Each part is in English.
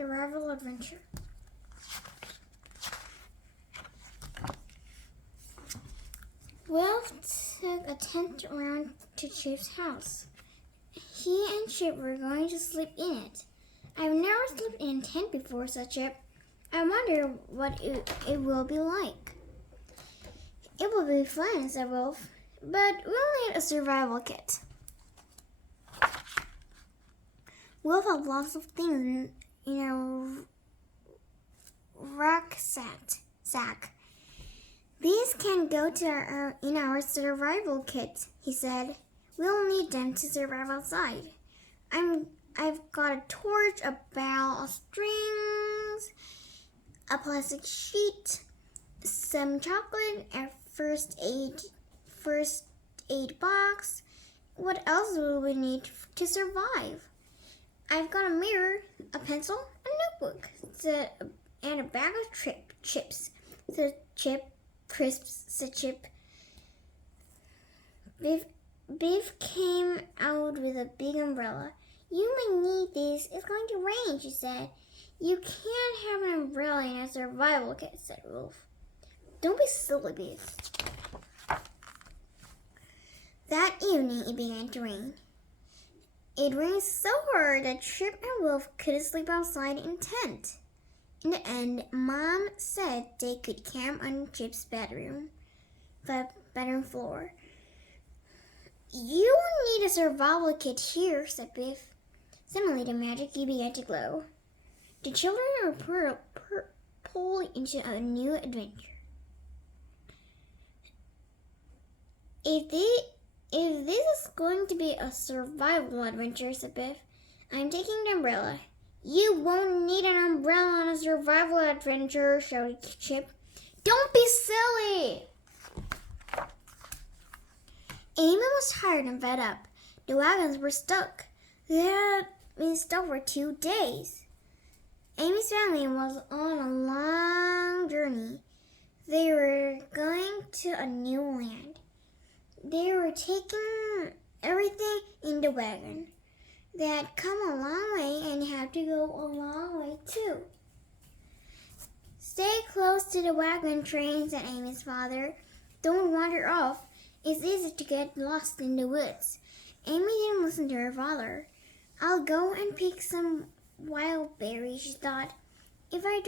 survival adventure. Wolf took a tent around to Chip's house. He and Chip were going to sleep in it. I've never slept in a tent before, said Chip. I wonder what it will be like. It will be fun, said Wolf, but we'll need a survival kit. Wolf had lots of things in a rucksack. These can go to in our survival kit, he said. We'll need them to survive outside. I've got a torch, a ball of strings, a plastic sheet, some chocolate, a first aid box. What else will we need to survive? I've got a mirror, a pencil, a notebook, and a bag of chips, said Chip. Crisps, said Chip. Biff came out with a big umbrella. You may need this. It's going to rain, she said. You can't have an umbrella in a survival kit, said Wolf. Don't be silly, Biff. That evening it began to rain. It rained so hard that Chip and Wolf couldn't sleep outside in a tent. In the end, Mom said they could camp on Chip's bedroom floor. You need a survival kit here, said Biff. Suddenly the magic key began to glow. The children were pulled into a new adventure. If this is going to be a survival adventure, said Biff, I'm taking the umbrella. You won't need an umbrella on a survival adventure, shouted Chip. Don't be silly! Amy was tired and fed up. The wagons were stuck. They had been stuck for 2 days. Amy's family was on a long journey. They were going to a new land. They were taking everything in the wagon. They had come a long way and had to go a long way too. Stay close to the wagon train, said Amy's father. Don't wander off. It's easy to get lost in the woods. Amy didn't listen to her father. I'll go and pick some wild berries, she thought. If I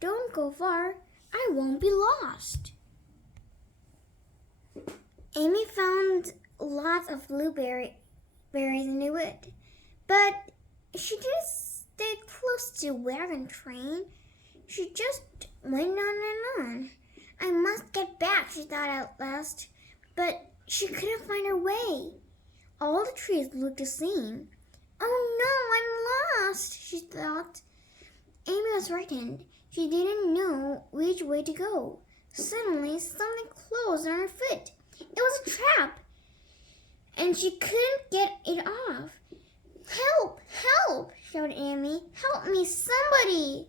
don't go far, I won't be lost. Amy found lots of blueberries in the wood, but she didn't stay close to the wagon train. She just went on and on. I must get back, she thought at last, but she couldn't find her way. All the trees looked the same. Oh no, I'm lost, she thought. Amy was frightened. She didn't know which way to go. Suddenly, something closed on her foot. It was a trap, and she couldn't get it off. Help! Help! Shouted Amy. Help me, somebody!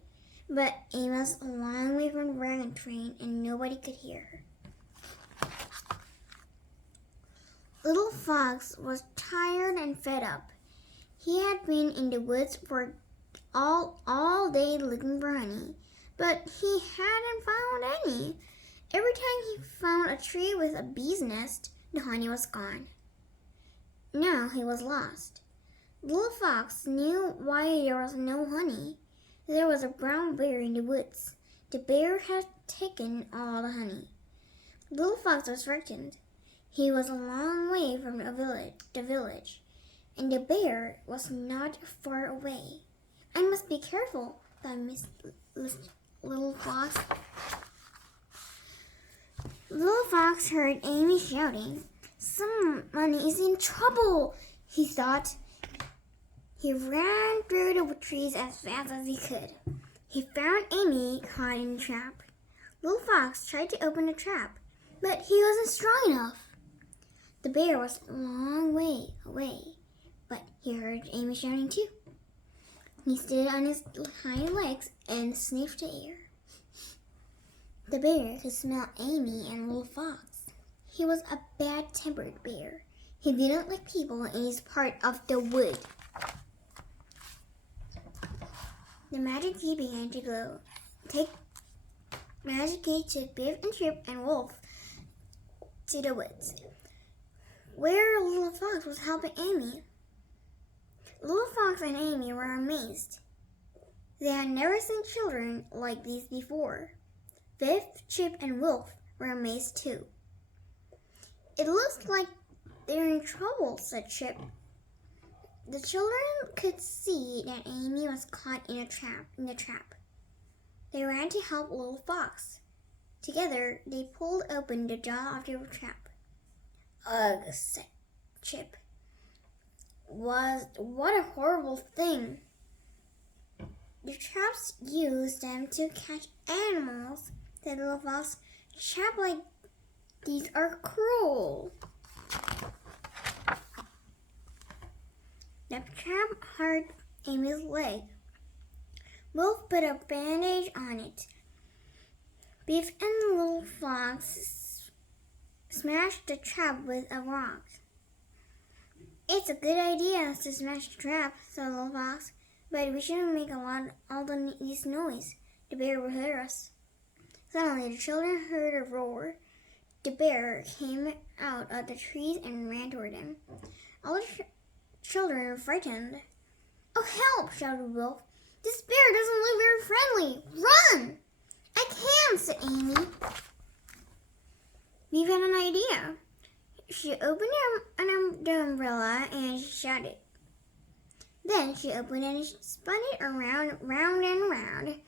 But Amy was a long way from the wagon train, and nobody could hear her. Little Fox was tired and fed up. He had been in the woods for all day looking for honey, but he hadn't found any. Every time he found a tree with a bee's nest, the honey was gone. Now he was lost. Little Fox knew why there was no honey. There was a brown bear in the woods. The bear had taken all the honey. Little Fox was frightened. He was a long way from the village, and the bear was not far away. I must be careful, thought Little Fox. Little Fox heard Amy shouting. Someone is in trouble, he thought. He ran through the trees as fast as he could. He found Amy caught in the trap. Little Fox tried to open the trap, but he wasn't strong enough. The bear was a long way away, but he heard Amy shouting too. He stood on his hind legs and sniffed the air. The bear could smell Amy and Little Fox. He was a bad-tempered bear. He didn't like people in his part of the wood. The magic key began to glow. Magic key took Biff and Chip and Wolf to the woods, where Little Fox was helping Amy. Little Fox and Amy were amazed. They had never seen children like these before. Biff, Chip, and Wolf were amazed too. "It looks like they're in trouble," said Chip. The children could see that Amy was caught in the trap. They ran to help Little Fox. Together, they pulled open the jaw of the trap. "Ugh," said Chip. What a horrible thing." "The traps use them to catch animals," said Little Fox. "Traps like these are cruel." The trap hurt Amy's leg. Wolf put a bandage on it. Biff and Little Fox smashed the trap with a rock. "It's a good idea to smash the trap," said Little Fox, "but we shouldn't make this noise. The bear will hear us." Suddenly, the children heard a roar. The bear came out of the trees and ran toward them. All the children were frightened. "Oh, help!" shouted Wolf. "This bear doesn't look very friendly. Run!" "I can't," said Amy. We've had an idea. She opened the umbrella and she shouted. Then she opened it and spun it around, round and round.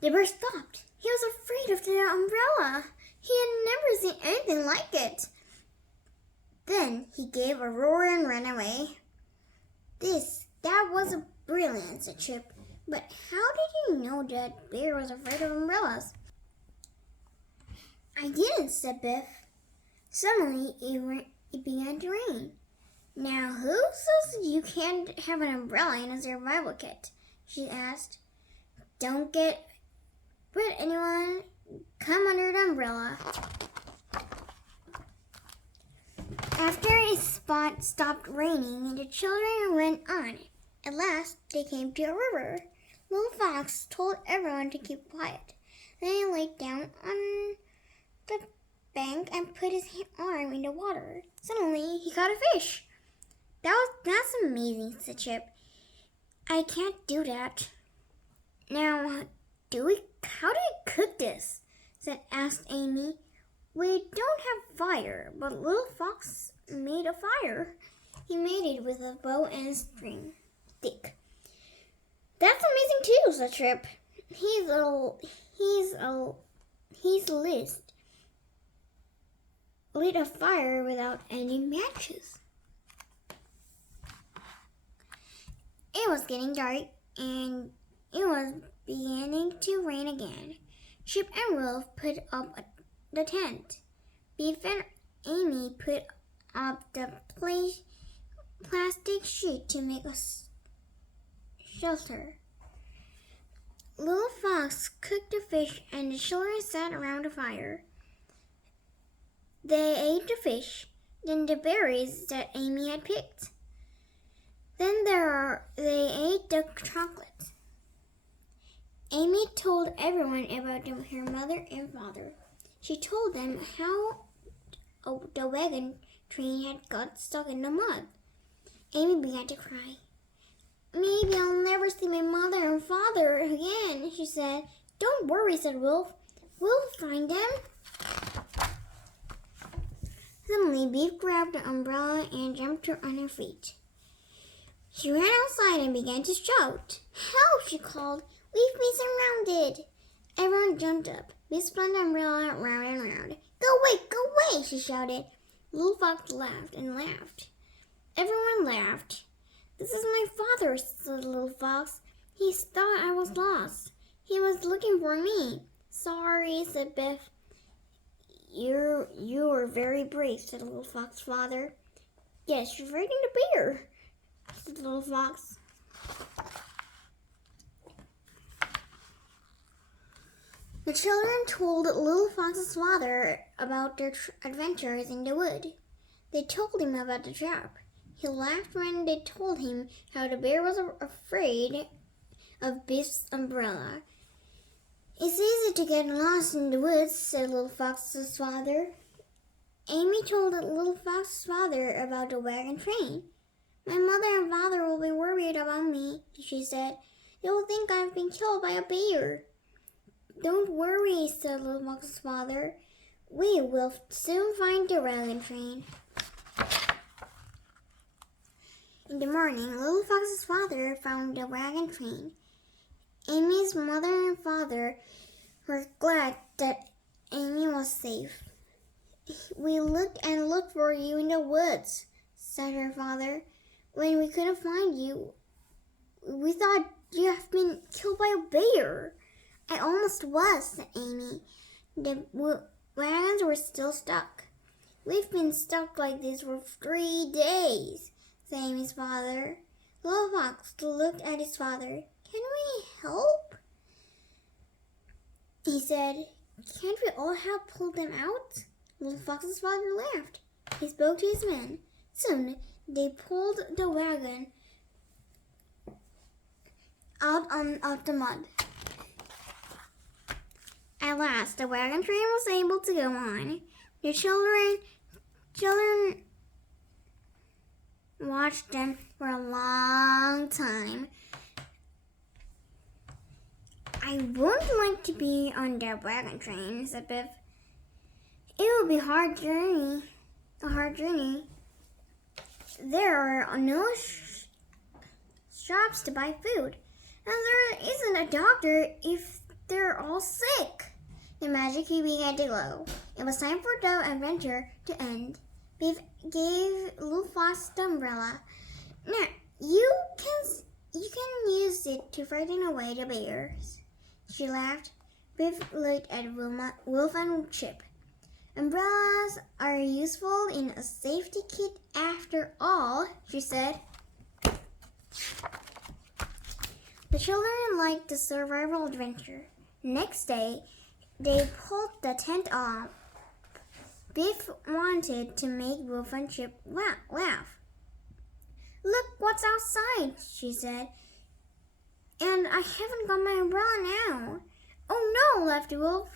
The bear stopped. He was afraid of the umbrella. He had never seen anything like it. Then he gave a roar and ran away. That was brilliant," said Chip. "But how did you know that bear was afraid of umbrellas?" "I didn't," said Biff. Suddenly, it began to rain. "Now, who says you can't have an umbrella in a survival kit?" she asked. "Don't get wet, anyone. Come under the umbrella." After it stopped raining, the children went on. At last, they came to a river. Little Fox told everyone to keep quiet. Then he lay down on the bank and put his arm in the water. Suddenly, he caught a fish. "That's amazing," said Chip. "I can't do that." "Now, how do we cook this?" asked Amy. "We don't have fire, but Little Fox made a fire. He made it with a bow and a string stick." "That's amazing too," said Chip. He's lit a fire without any matches. It was getting dark and it was beginning to rain again. Chip and Wolf put up the tent. Biff and Amy put up the plastic sheet to make a shelter. Little Fox cooked the fish and the children sat around the fire. They ate the fish, then the berries that Amy had picked. Then they ate the chocolate. Amy told everyone about her mother and father. She told them how the wagon train had got stuck in the mud. Amy began to cry. "Maybe I'll never see my mother and father again," she said. "Don't worry," said Wolf. "We'll find them." Suddenly, Beef grabbed the umbrella and jumped on her feet. She ran outside and began to shout. "Help!" she called. "We've been surrounded." Everyone jumped up. Beef spun the umbrella round and round. Go away, she shouted. Little Fox laughed and laughed. Everyone laughed. "This is my father," said Little Fox. "He thought I was lost. He was looking for me." "Sorry," said Biff. You were very brave," said Little Fox's father. "Yes, you're fighting the bear," said Little Fox. The children told Little Fox's father about their adventures in the wood. They told him about the trap. He laughed when they told him how the bear was afraid of Biff's umbrella. "It's easy to get lost in the woods," said Little Fox's father. Amy told Little Fox's father about the wagon train. "My mother and father will be worried about me," she said. "They will think I've been killed by a bear." "Don't worry," said Little Fox's father. "We will soon find the wagon train." In the morning, Little Fox's father found the wagon train. Amy's mother and father were glad that Amy was safe. "We looked and looked for you in the woods," said her father. "When we couldn't find you, we thought you had been killed by a bear." "I almost was," said Amy. "The wagons were still stuck." "We've been stuck like this for 3 days," said Amy's father. Little Fox looked at his father. "Can we help?" he said. "Can't we all help pull them out?" Little Fox's father laughed. He spoke to his men. Soon they pulled the wagon out of the mud. At last, the wagon train was able to go on. The children watched them for a long time. "I wouldn't like to be on that wagon train," said Biff. "It will be a hard journey. There are no shops to buy food, and there isn't a doctor if they're all sick." The magic key began to glow. It was time for the adventure to end. Biff gave Little Fox the umbrella. "Now, you can use it to frighten away the bears." She laughed. Biff looked at Wolf and Chip. "Umbrellas are useful in a safety kit after all," she said. The children liked the survival adventure. Next day, they pulled the tent off. Biff wanted to make Wolf and Chip laugh. "Look what's outside," she said. "And I haven't got my umbrella now." "Oh no," laughed Wolf.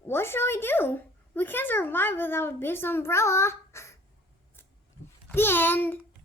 "What shall we do? We can't survive without Biff's umbrella." The end.